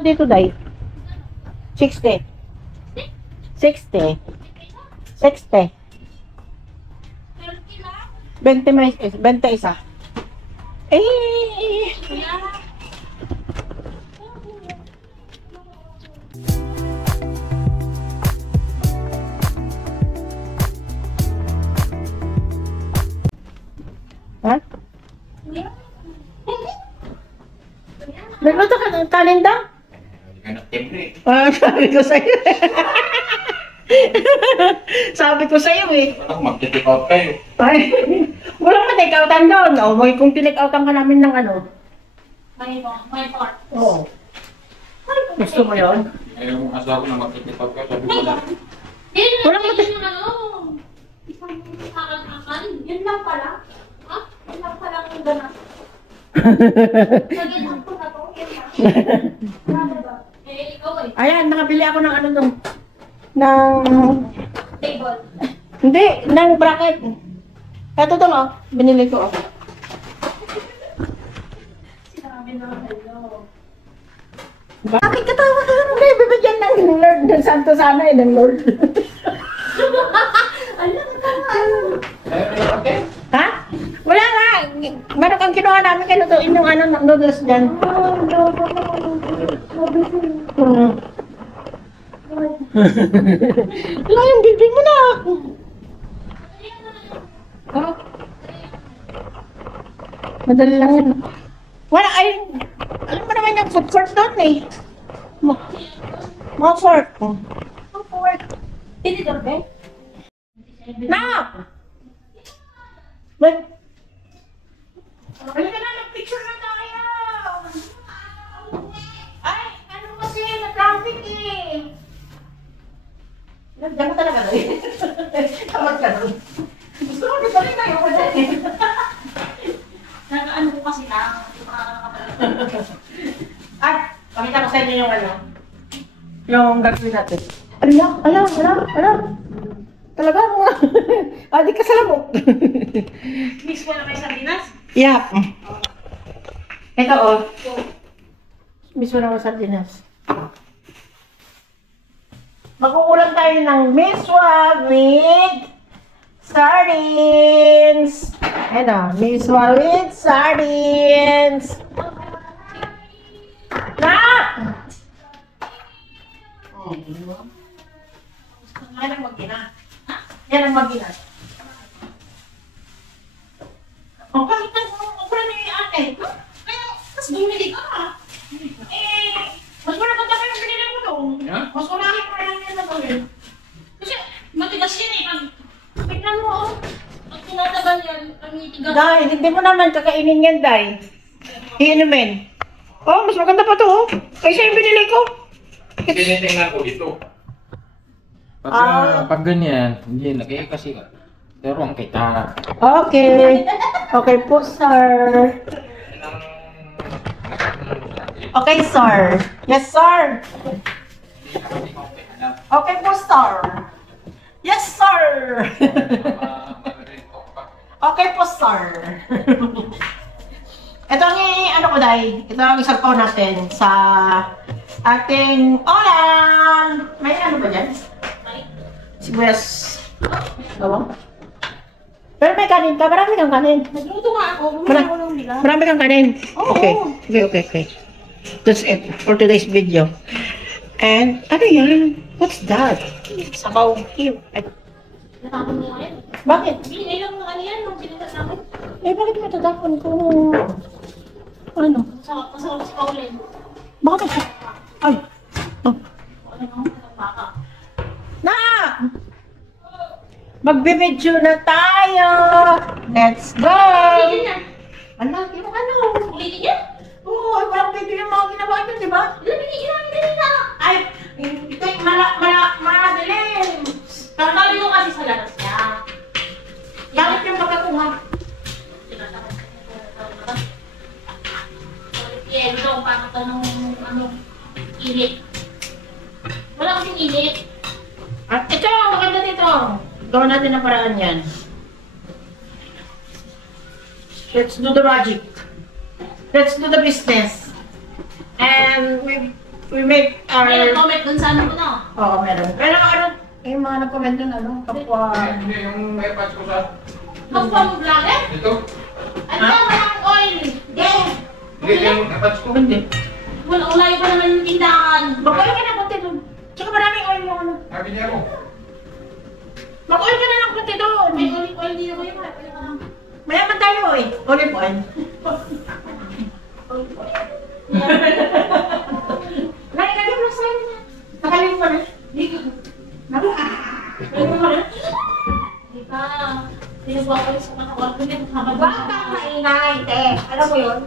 Dito, Day. 60. 60. 60. 20 mais, 20 isa. Eh. Ha? Nagluto ka ng talindang? Sabi ko sa'yo. Sabi ko sa'yo eh. Mag-take out kayo. Ay, walang ma-take outan doon. O, may kung tinake outan ka namin ng ano. May part. Oo. Gusto mo yun? Yung asawa ko na mag-take out kayo. Sabi ko na. Walang matin yung ano. Isang kakal-kakal. Yun lang pala. Ha? Yun lang pala kung gano'n. Lagyan ako na to. Grabe ba? Eh, ikaw eh. Ayan, nakabili ako ng ano nung ng Table. hindi, ng bracket. Ito to oh, binili ko oh. Sinabi na hello. Bakit ka tawa ka? Hindi, bibigyan ng Lord. Ng Santo sana eh, ng Lord. Alam ka Okay. Ha? Wala nga. Meron kang kinuha namin kayo to yung ano, ng noodles dyan. Wala yung bibi mo na. Oh. Madali lang yan. Wala ay, alam mo naman yung food court doon eh. Mga fork. Ang fork. Hindi doon, eh? Na! Wait. Halika na, nag-picture na tayo! Ay, ano kasi, na-traffic eh. Diyan mo talaga doon. Tawag ka doon. Gusto mo dito rin tayo ko dyan eh. Nag-ano ko kasi lang. Ay, pakita ko sa inyo yung ano. Yung gagawin natin. Ala. Talaga mo. Di ka salamok. Mix mo na kayo sardinas? Yap. Ito oh. Mismo naman sardinas. Magkukulang tayo ng miswa with sardines. Ayan o, miswa with sardines. Na! Yan ang mag-ina. Yan ang mag-ina. O, kahit na wala na yung ate. Kaya, mas bumili ka. Mas wala ka tayo yung binili mo doon. Mas wala ka pa lang yung nagawin. Kasi matigas yan eh. Tignan mo oh. Pag tinatagal yan, namitigas. Dahil, hindi mo naman kakainin yan, Day. Iinumin. Oh, mas maganda pa to, oh. Kaysa yung binili ko. Tinitingnan ko ito. Pag ganyan, hindi lagay kasi pero ang kita. Okay. Okay po, sir. Okay, sir. Yes, sir. Okay po, sir. Yes, sir. Okay po, sir. Ito ang ano ko, Day. Ito ang isapaw natin sa ating ulam. May ano ba dyan? Sibuyas. Bawang. Pero may kanin ka. Marami kang kanin. Nagluto nga ako. Bumili ako ng nila. Marami kang kanin. Oo. Okay. That's it for today's video. And, ano yan? What's that? Sabaw. Natapon mo ngayon. Bakit? Binili lang ng ano yan. Nung binili namin. Eh, bakit matatapon ko? Ano? Masarap si Pauline. Bakit? Ay. Oh. Ano nang baka. Na! Magbe-video na tayo! Let's go! Ulitin na. Ano? Yung ano? Ulitin niya? Oo, walang video yung mga ginawa nyo, di ba? Binigyan namin kanina. Ay, hindi, madilim. Tatawin mo kasi sa labas niya. Bakit yung pagkakuha? Yelo daw, parang tanong init. Wala kasing init. At ito, maganda dito. Gawin natin ang paraan yan. Let's do the magic. Let's do the business. And we we make May our... comment dun sa ano ko na. Oo, meron. Pero ano, yung mga nag-comment dun, ano, kapwa... Hindi, yung AirPods ko sa... Tapos pa mo vlogger? Dito. Ano ba, maraming oil? Yes! Hindi, yung AirPods ko. Hindi. Wala pa naman yung tindahan. Mag-oil ka na konti dun. Tsaka maraming oil yung ano. Sabi niya mo. Mag-oil ka na ng konti dun. May olive oil dito ko yung Mayaman tayo eh. Olive oil. Lagi mo sa inyo. Nakalim mo na. Di ba? Sinubuha ko yung sa katawan ko din. Huwag kang maingay, te. Alam mo yun?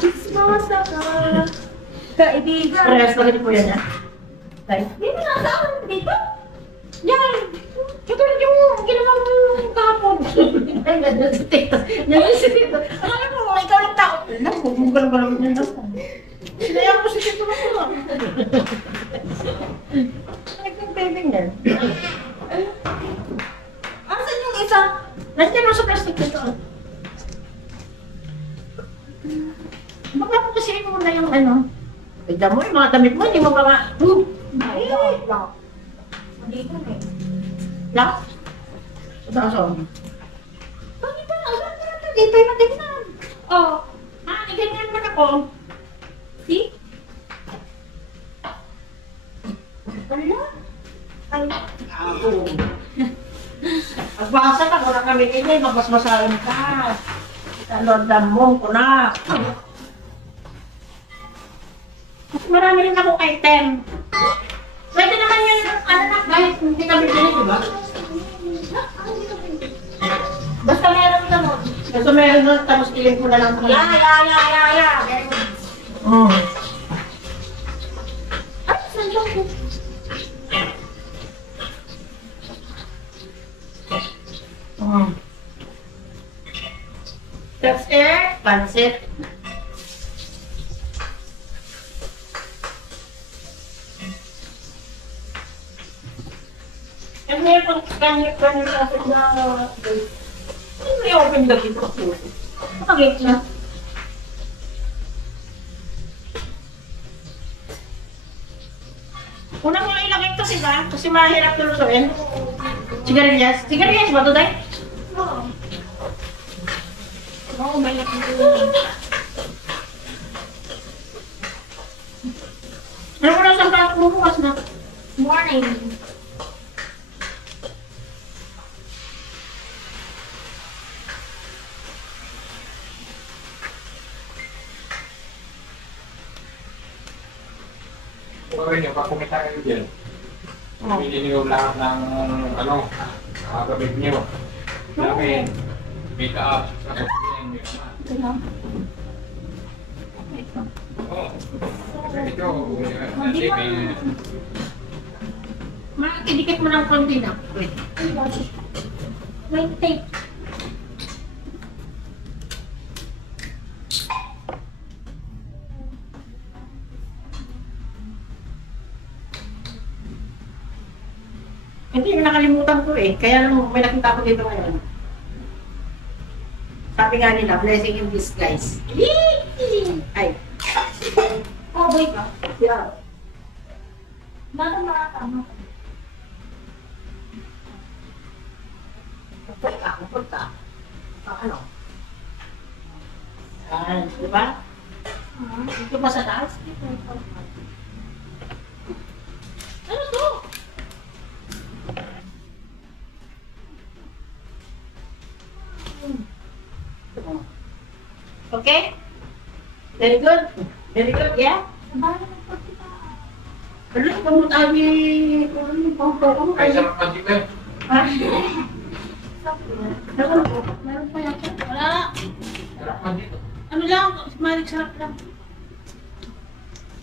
Chismosa ka. Kaibigan. Parehas na ganito po yan, ha? Tay. Dito na sa akin dito. Yan! Katulad yung ginawa mo yung kahapon. Ay, nandun sa TikTok. Nandun sa TikTok. Akala mo, ikaw lang tao. Alam mo, gumagal-galang yun lang. Sinayang mo sa TikTok ako. Naging baby niyan. Asan yung isa? Nandiyan mo sa plastic nito. Baka po kasi mo na yung ano. Tignan mo yung mga damit mo, hindi mo ba nga... Ay, dito na eh. Lock? Sa taas o? Bakit ba? Alam mo na dito yung natignan. Oh. Ganyan naman ako. See? Wala. Ay, ako. Magbasa ka, wala kami ini, magbasbasahin ka. Sa Lord Damong ko na. Mas marami rin akong item. Pwede naman yun, ano na, guys, hindi kami pinit, diba? Basta meron na mo. Basta meron nun, tapos ilim ko na lang. Ya. Mm. Ay, saan ko? Mm. That's it. Pansit. And may pang kanyo kapit na may open the gate ko. Nakagate na. Una mo ilagay ito sila kasi mahirap lutuin. Sigarilyas. Sigarilyas ba ito, Day? Oo. Oo, may lakang ano mo na saan ka bumukas na? Morning. Pagkain niyo, pag kumita kayo dyan, Oh. pili niyo lahat ng ano, gamit niyo. Namin, make up, tapos yan, yung Ito lang. Oo. Ito, Hindi TV. Idikit mo ng konti na. Wait. May tape. Hindi, nakalimutan ko eh. Kaya lang may nakita ko dito ngayon. Sabi nga nila, blessing in disguise. Ay. Cowboy ka? Yeah. Bakit makakama? Punta. Ano? Yan, di ba? Dito ba sa taas? Ano to? Okay? Very good. Very good, yeah? Bahala na po kita. Ano, kung tabi, kung Ay, sarap pa dito. Ha? Meron pa yan. Wala. Sarap pa dito. Ano lang, malig sarap lang.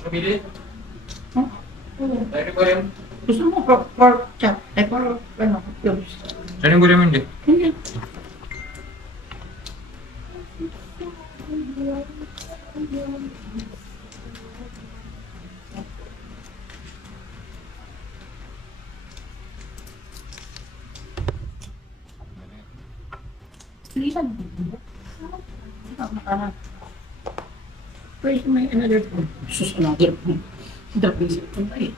Pabili. Dahil ko rin. Gusto mo pork chop? Ay, pork, ano, cubes. Saan yung gulay mo dyan? Hindi. Lisan. Makaharap. Where's my another phone? Sus, another phone. Dami sa phone tayo.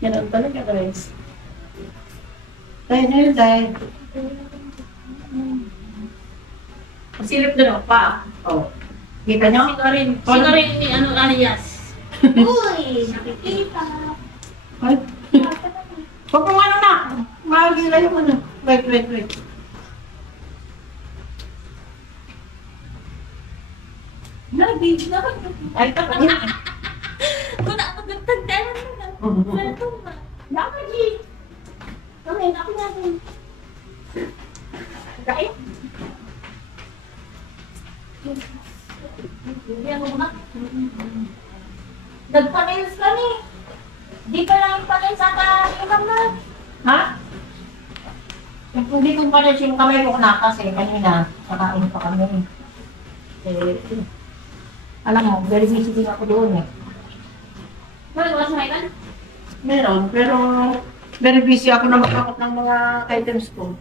Ganun talaga, guys. Tayo na yun, tayo. Silip na pa. Oh. Kita nyo? Sino rin ni ano, alias? Uy, nakikita. Ay. Huwag mong ano na. Magigilay mo na. Wait. Nabig na. Ay, tapos. Kung nakapagtagdalan mo na. Ito na. Nakapagin. Okay, natin. Kaya? Hindi ako na. Nagpa-nails kami. Di pa lang pa-nails sa kalimang na. Ha? Hindi ko pa rin yung kamay ko na kasi kanina. Nakain pa kami. Alam mo, very busy din ako doon eh. Meron ka sa Maitan? Meron, pero very busy ako na magkakot ng mga items ko.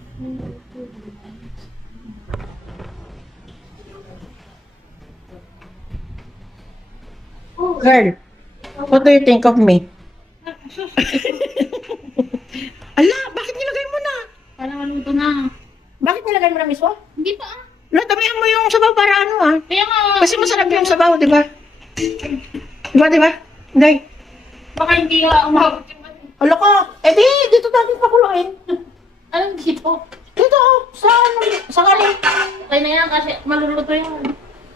Girl, what do you think of me? Ala, bakit nilagay mo na? Parang maluto na. Bakit nilagay mo na mismo? Hindi pa ah. Ala, damihan mo yung sabaw para ano ah. Kaya nga. Kasi masarap yung sabaw, di ba? Di ba? Day. Baka hindi nga umabot yung Ala ka, dito natin pakuluin. anong tipo? Dito, sa kanin. Okay na yan kasi maluluto yung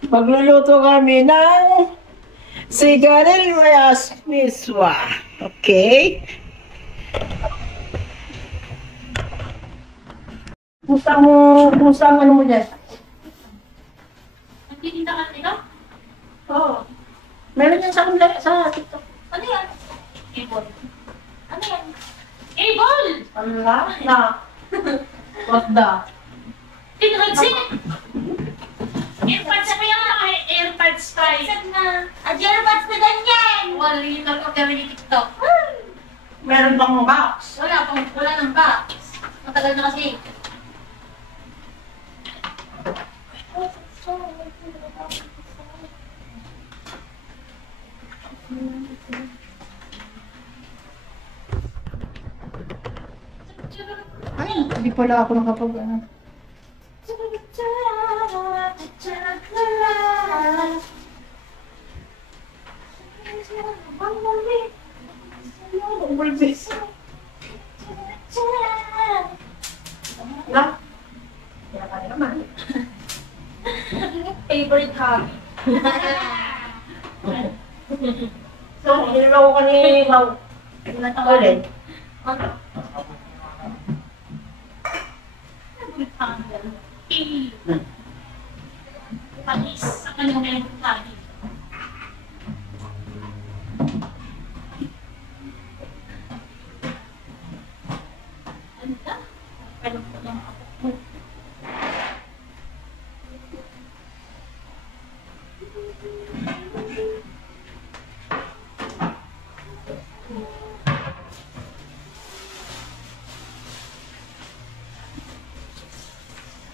Magluluto kami ng sigarilyas miswa. Okay? Kusang ano mo dyan? nagtitinda ka nila? Oo. Meron yan sa TikTok. Ano yan? Cable. Ano yan? Cable! Ala, na. What the? Tinragsin! Airpods ako yung mga airpods pa eh. Saan na? Airpods na ganyan! Wala yung nag-order yung TikTok. Meron bang box? Wala ng box. Matagal na kasi. Ay, hindi pala ako nakapag ano. Bulbis. Na? Kaya ka naman. Favorite hobby. So, ginawa ko ni Mau. Ulit. Ano? Favorite hobby. Panis sa kanyang favorite hobby. Ano ka? Pero ko lang ako.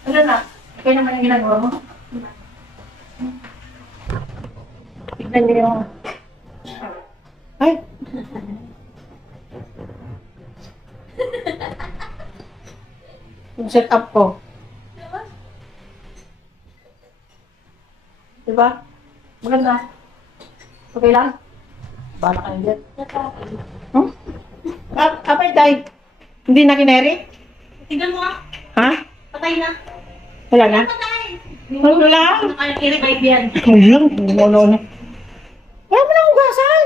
Ano na? Kaya naman yung ginagawa mo? Tignan niyo yung... Ay! Yung setup ko. Diba? Maganda. Okay lang? Bala kayo dyan. Hmm? Apay tayo. Hindi na kineri? Tignan mo nga. Ha? Patay na. Wala na? Patay! Wala. Naka-revive yan. Ayun, ano. Wala mo na ugasan.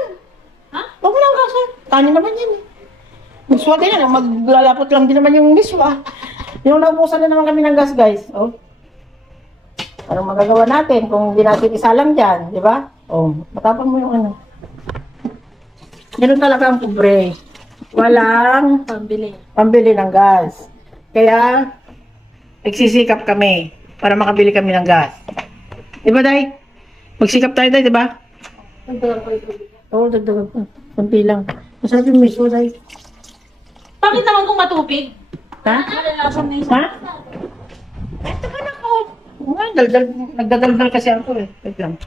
Ha? Huwag mo na ugasan. Kanin naman yan eh. Miswa din yan. Maglalapot lang din naman yung miswa. Yung naubusan na naman kami ng gas, guys. Oh. Anong magagawa natin kung hindi natin isa lang dyan, di ba? Oh, matapang mo yung ano. Ganun talaga ang pobre. Walang pambili ng gas. Kaya, nagsisikap kami para makabili kami ng gas. Di ba, Day? Magsikap tayo, Day, di ba? Oo, dagdagan ko. Kunti lang. Masarap yung miso, Day. Bakit naman kung matubig? Ha? Malalason na yung Ha? Ito ba na ko? Nagdadaldal kasi ako eh. Wait lang.